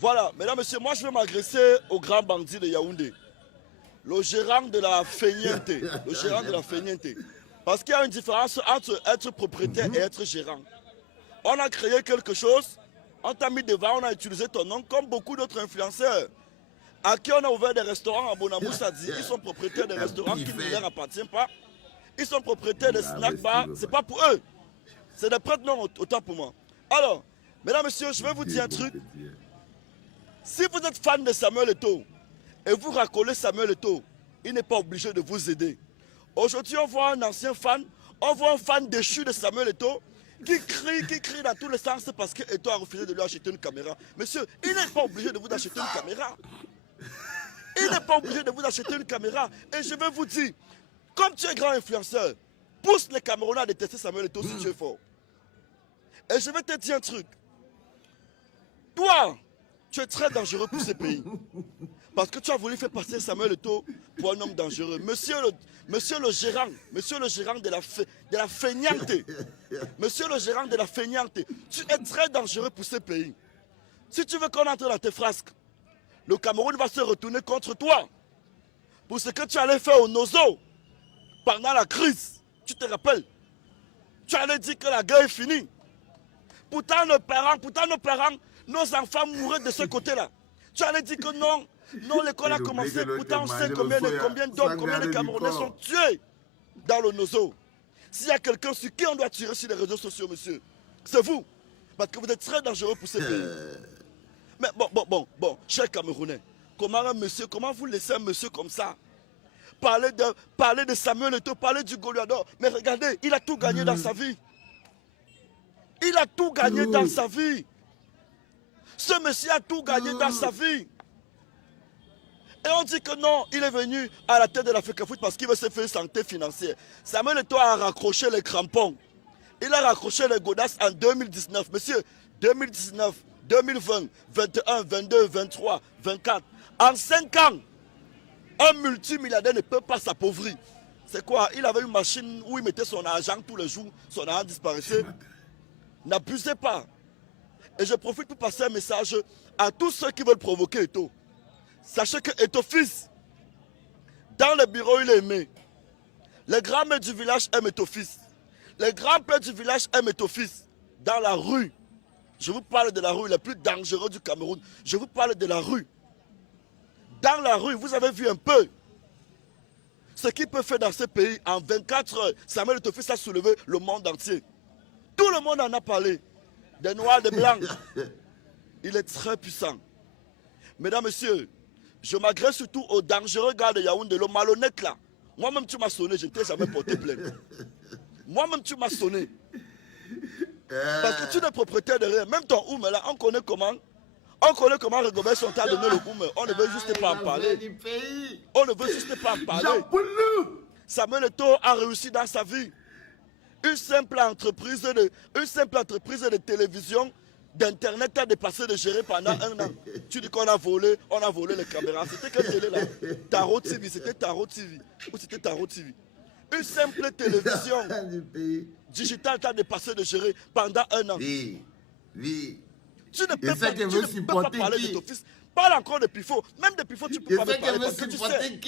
Voilà, mesdames, messieurs, moi je vais m'agresser au grand bandit de Yaoundé, le gérant de la Feignente, le gérant de la Feignente. Parce qu'il y a une différence entre être propriétaire et être gérant. On a créé quelque chose, on t'a mis devant, on a utilisé ton nom comme beaucoup d'autres influenceurs. À qui on a ouvert des restaurants à Bonamou Sadi, ils sont propriétaires des restaurants qui ne leur appartiennent pas. Ils sont propriétaires des snack bars, c'est pas pour eux. C'est des prêtres non autant pour moi. Alors, mesdames, messieurs, je vais vous dire un truc. Si vous êtes fan de Samuel Eto'o et vous racolez Samuel Eto'o, il n'est pas obligé de vous aider. Aujourd'hui, on voit un ancien fan, on voit un fan déchu de Samuel Eto'o qui crie dans tous les sens parce que Eto'o a refusé de lui acheter une caméra. Monsieur, il n'est pas obligé de vous acheter une caméra. Il n'est pas obligé de vous acheter une caméra. Et je vais vous dire, comme tu es grand influenceur, pousse les Camerounais à détester Samuel Eto'o si tu es fort. Et je vais te dire un truc. Toi, tu es très dangereux pour ce pays. Parce que tu as voulu faire passer Samuel Eto'o pour un homme dangereux. Monsieur le gérant de la feignante. Monsieur le gérant de la feignante. Tu es très dangereux pour ce pays. Si tu veux qu'on entre dans tes frasques, le Cameroun va se retourner contre toi. Pour ce que tu allais faire au Nozo pendant la crise. Tu te rappelles? Tu allais dire que la guerre est finie. Pourtant nos parents, nos enfants mouraient de ce côté-là. Tu allais dire que non, l'école a commencé. Pourtant on sait combien d'hommes, combien de Camerounais sont tués dans le Nozo. S'il y a quelqu'un sur qui on doit tirer sur les réseaux sociaux, monsieur, c'est vous. Parce que vous êtes très dangereux pour ce pays. Mais bon, chers Camerounais, comment vous laissez un monsieur comme ça parler de Samuel Eto'o, parler du Goliath? Mais regardez, il a tout gagné dans sa vie. Il a tout gagné dans sa vie. Ce monsieur a tout gagné dans sa vie. Et on dit que non, il est venu à la tête de l'Afrique Foot parce qu'il veut se faire santé financière. Samuel Eto'o a raccroché les crampons. Il a raccroché les godasses en 2019. Monsieur, 2019, 2020, 21, 22, 23, 24. En 5 ans, un multimilliardaire ne peut pas s'appauvrir. C'est quoi? Il avait une machine où il mettait son argent tous les jours. Son argent disparaissait. N'abusez pas. Et je profite pour passer un message à tous ceux qui veulent provoquer Eto'o. Sachez que Eto'o fils, dans le bureau, il est aimé. Les grands-mères du village aiment Eto'o fils. Les grands-pères du village aiment Eto'o fils. Dans la rue, je vous parle de la rue la plus dangereuse du Cameroun. Je vous parle de la rue. Dans la rue, vous avez vu un peu ce qu'il peut faire dans ce pays en 24 heures. Samuel Eto'o fils a soulevé le monde entier. Tout le monde en a parlé. Des noirs, des blancs. Il est très puissant. Mesdames, messieurs, je m'agresse surtout au dangereux gars de Yaoundé, le malhonnête là. Moi-même, tu m'as sonné, je ne t'ai jamais porté plainte. Moi-même, tu m'as sonné. Parce que tu n'es propriétaire de rien. Même ton oum là, on connaît comment. On connaît comment Rigobert sont à donner le oum. On ne veut juste pas en parler. On ne veut juste pas en parler. Samuel Eto'o a réussi dans sa vie. Une simple entreprise de télévision, d'internet a dépassé de gérer pendant 1 an. Tu dis qu'on a volé les caméras. C'était quelle télé là? Tarot TV, c'était Tarot TV. Ou c'était Tarot TV. Une simple télévision digitale t'a dépassé de gérer pendant 1 an. Oui. Tu ne peux pas parler de ton fils. Parle encore de Pifo. Même de Pifo, tu ne peux pas me parler parce que tu sais.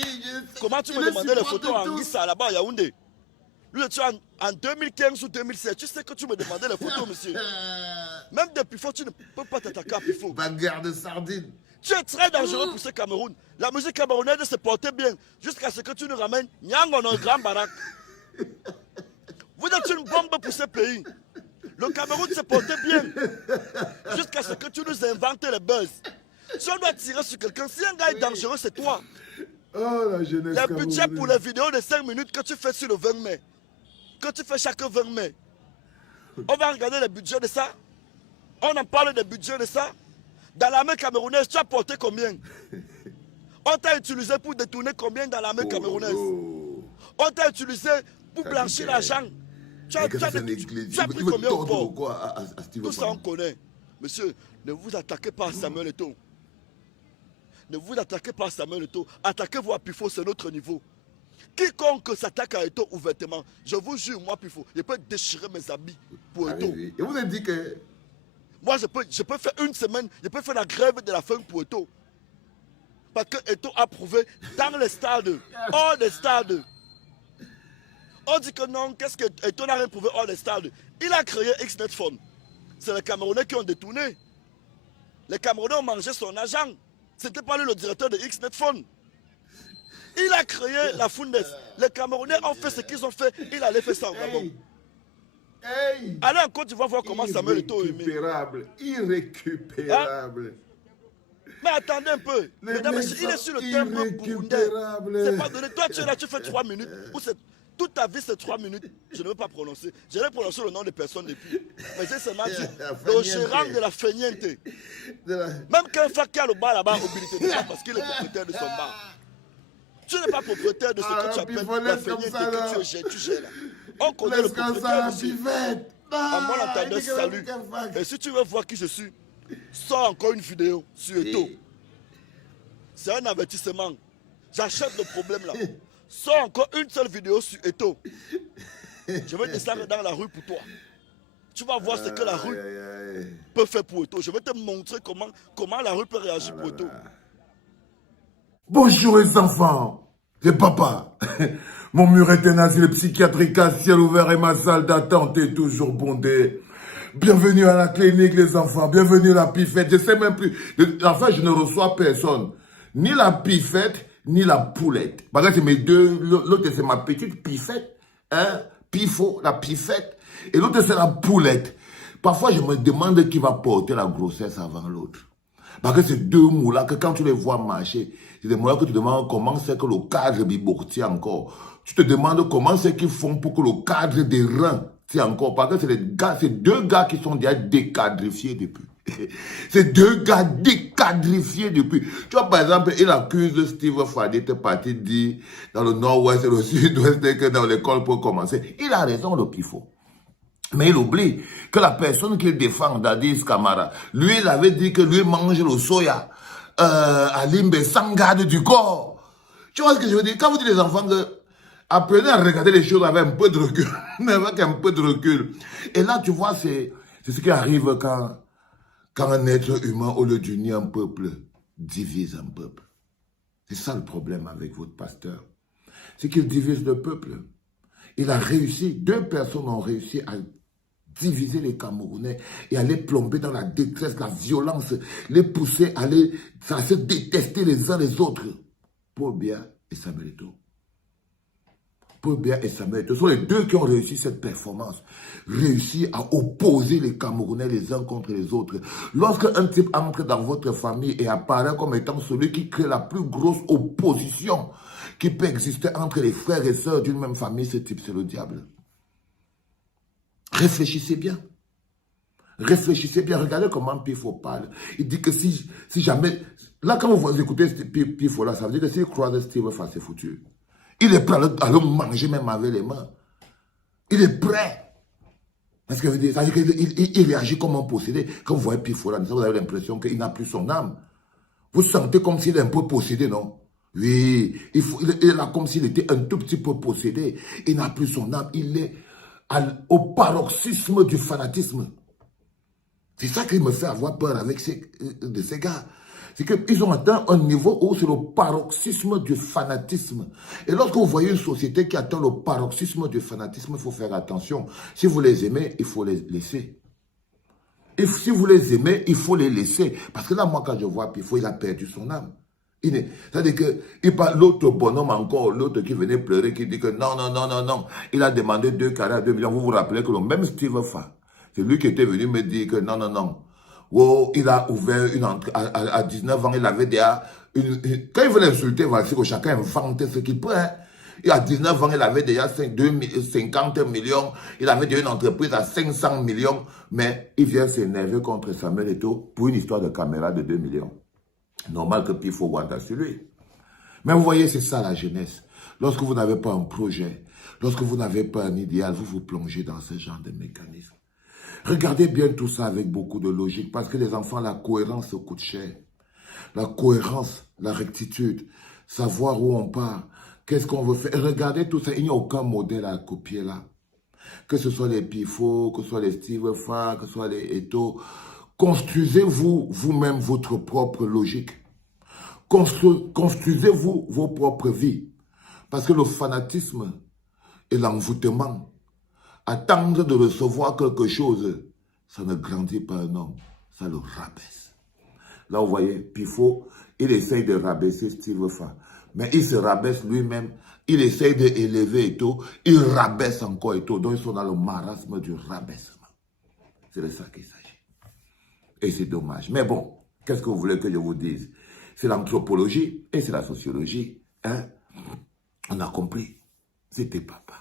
Comment tu me demandais les photos en Nissa là-bas à Yaoundé? Lui, tu es en 2015 ou 2016. Tu sais que tu me demandais les photos, monsieur. Même de Pifo, tu ne peux pas t'attaquer à Pifo. Bagarre de sardines. Tu es très dangereux pour ce Cameroun. La musique camerounaise se portait bien jusqu'à ce que tu nous ramènes Nyango dans le grand baraque. Vous êtes une bombe pour ce pays. Le Cameroun se portait bien jusqu'à ce que tu nous inventes les buzz. Si on doit tirer sur quelqu'un, si un gars est dangereux, c'est toi. Oh, la jeunesse. Le budget pour les vidéos de 5 minutes que tu fais sur le 20 mai, que tu fais chaque 20 mai, on va regarder le budget de ça. On en parle des budgets de ça. Dans l'armée camerounaise, tu as porté combien? On t'a utilisé pour détourner combien dans l'armée camerounaise? On t'a utilisé pour blanchir l'argent. Tu as pris combien au port? Tout ça on connaît. Monsieur, ne vous attaquez pas à Samuel Eto'o. Ne vous attaquez pas à Samuel Eto'o. Attaquez-vous à Pifo, c'est notre niveau. Quiconque s'attaque à Eto'o ouvertement, je vous jure, moi Pifo, je peux déchirer mes habits pour Eto'o. Et vous avez dit que... Moi, je peux faire une semaine, je peux faire la grève de la faim pour Eto'o. Parce que Eto'o a prouvé dans les stades, hors des stades. On dit que non, qu'est-ce que Eto'o n'a rien prouvé hors des stades. Il a créé Xnetphone. C'est les Camerounais qui ont détourné. Les Camerounais ont mangé son argent. Ce n'était pas lui le directeur de Xnetphone. Il a créé la Fundes. Les Camerounais ont fait ce qu'ils ont fait. Il allait faire ça au Gabon. Hey. Allez en Côte d'Ivoire voir comment Samuel Eto'o est aimé. Irrécupérable. Mais attendez un peu. Mesdames et messieurs, il est sur le temple burundais. C'est pas donné. Toi, tu es là, tu fais 3 minutes. Toute ta vie, c'est 3 minutes. Je ne veux pas prononcer. Je n'ai prononcé le nom de personne depuis. Mais j'ai seulement dit le gérant de la Feigniente. Même quand Faka le bar là-bas, habilité, c'est pas parce qu'il est propriétaire de son bar. Tu n'es pas propriétaire de ce que tu appelles la Feigniente que tu gères là. On connaît le propriétaire aussi. En mon entendeur, salut. Et si tu veux voir qui je suis, sors encore une vidéo sur Eto'o. C'est un avertissement. J'achète le problème là. Sors encore une seule vidéo sur Eto'o. Je vais descendre dans la rue pour toi. Tu vas voir ce que la rue peut faire pour Eto'o. Je vais te montrer comment la rue peut réagir pour Eto'o. Bonjour les enfants, c'est papa. Mon mur est un asile psychiatrique à ciel ouvert et ma salle d'attente est toujours bondée. Bienvenue à la clinique les enfants, bienvenue à la pifette. Je sais même plus, enfin je ne reçois personne. Ni la pifette, ni la poulette. Parce que c'est mes deux, l'autre c'est ma petite pifette, hein, pifo, la pifette. Et l'autre c'est la poulette. Parfois je me demande qui va porter la grossesse avant l'autre. Parce que c'est deux moulins que quand tu les vois marcher, c'est des moulins que tu te demandes comment c'est que le cadre bibourg tient encore. Tu te demandes comment c'est qu'ils font pour que le cadre des reins tient encore. Parce que c'est deux gars qui sont déjà déquadrifiés depuis. C'est deux gars déquadrifiés depuis. Tu vois, par exemple, il accuse Steve Fadé de partir dire dans le nord-ouest et le sud-ouest que dans l'école pour commencer. Il a raison, le pifo. Mais il oublie que la personne qu'il défend, Dadis Camara, lui, il avait dit que lui mange le soya à Limbe sans garde du corps. Tu vois ce que je veux dire? Quand vous dites les enfants que apprenez à regarder les choses avec un peu de recul, avec un peu de recul. Et là, tu vois, c'est ce qui arrive quand un être humain, au lieu d'unir un peuple, divise un peuple. C'est ça le problème avec votre pasteur. C'est qu'il divise le peuple. Il a réussi, deux personnes ont réussi à diviser les Camerounais et à les plomber dans la détresse, la violence, les pousser à se détester les uns les autres. Paul Biya et Samuel Eto'o. Paul Biya et Samuel Eto'o sont les deux qui ont réussi cette performance. Réussi à opposer les Camerounais les uns contre les autres. Lorsque un type entre dans votre famille et apparaît comme étant celui qui crée la plus grosse opposition qui peut exister entre les frères et sœurs d'une même famille, ce type, c'est le diable. Réfléchissez bien. Réfléchissez bien. Regardez comment Pifo parle. Il dit que si jamais... Là, quand vous écoutez Pifo, là, ça veut dire que s'il croise Steve, c'est foutu. Il est prêt à le manger même avec les mains. Il est prêt. Parce que ça veut dire qu'il réagit comme un possédé. Quand vous voyez Pifo, là, vous avez l'impression qu'il n'a plus son âme. Vous sentez comme s'il est un peu possédé, non? Oui, il est là comme s'il était un tout petit peu possédé. Il n'a plus son âme. Il est au paroxysme du fanatisme. C'est ça qui me fait avoir peur avec ces gars. C'est qu'ils ont atteint un niveau où c'est le paroxysme du fanatisme. Et lorsque vous voyez une société qui atteint le paroxysme du fanatisme, il faut faire attention. Si vous les aimez, il faut les laisser. Et si vous les aimez, il faut les laisser. Parce que là, moi, quand je vois Pifo, il a perdu son âme. C'est-à-dire que l'autre bonhomme encore, l'autre qui venait pleurer, qui dit que non, non, non, non, non. Il a demandé 2 carrés à 2 millions. Vous vous rappelez que le même Steve Fa, c'est lui qui était venu me dire que non, non, non. Oh, il a ouvert une entrée. À 19 ans, il avait déjà quand il veut l'insulter, voici que chacun invente ce qu'il peut. Hein. Et à 19 ans, il avait déjà 50 millions. Il avait déjà une entreprise à 500 millions. Mais il vient s'énerver contre Samuel Eto'o pour une histoire de caméra de 2 millions. Normal que Pifo Wanda sur lui. Mais vous voyez, c'est ça la jeunesse. Lorsque vous n'avez pas un projet, lorsque vous n'avez pas un idéal, vous vous plongez dans ce genre de mécanisme. Regardez bien tout ça avec beaucoup de logique, parce que les enfants, la cohérence coûte cher. La cohérence, la rectitude, savoir où on part, qu'est-ce qu'on veut faire. Et regardez tout ça, il n'y a aucun modèle à copier là. Que ce soit les Pifo, que ce soit les Steve Fa, que ce soit les Eto'o. Construisez-vous vous-même votre propre logique. Construisez-vous vos propres vies. Parce que le fanatisme et l'envoûtement, attendre de recevoir quelque chose, ça ne grandit pas un homme, ça le rabaisse. Là, vous voyez, Pifo, il essaye de rabaisser Steve Fa. Mais il se rabaisse lui-même, il essaye d'élever et tout, il rabaisse encore et tout. Donc, ils sont dans le marasme du rabaissement. C'est de ça qu'il s'agit. Et c'est dommage. Mais bon, qu'est-ce que vous voulez que je vous dise? C'est l'anthropologie et c'est la sociologie. Hein? On a compris. C'était papa.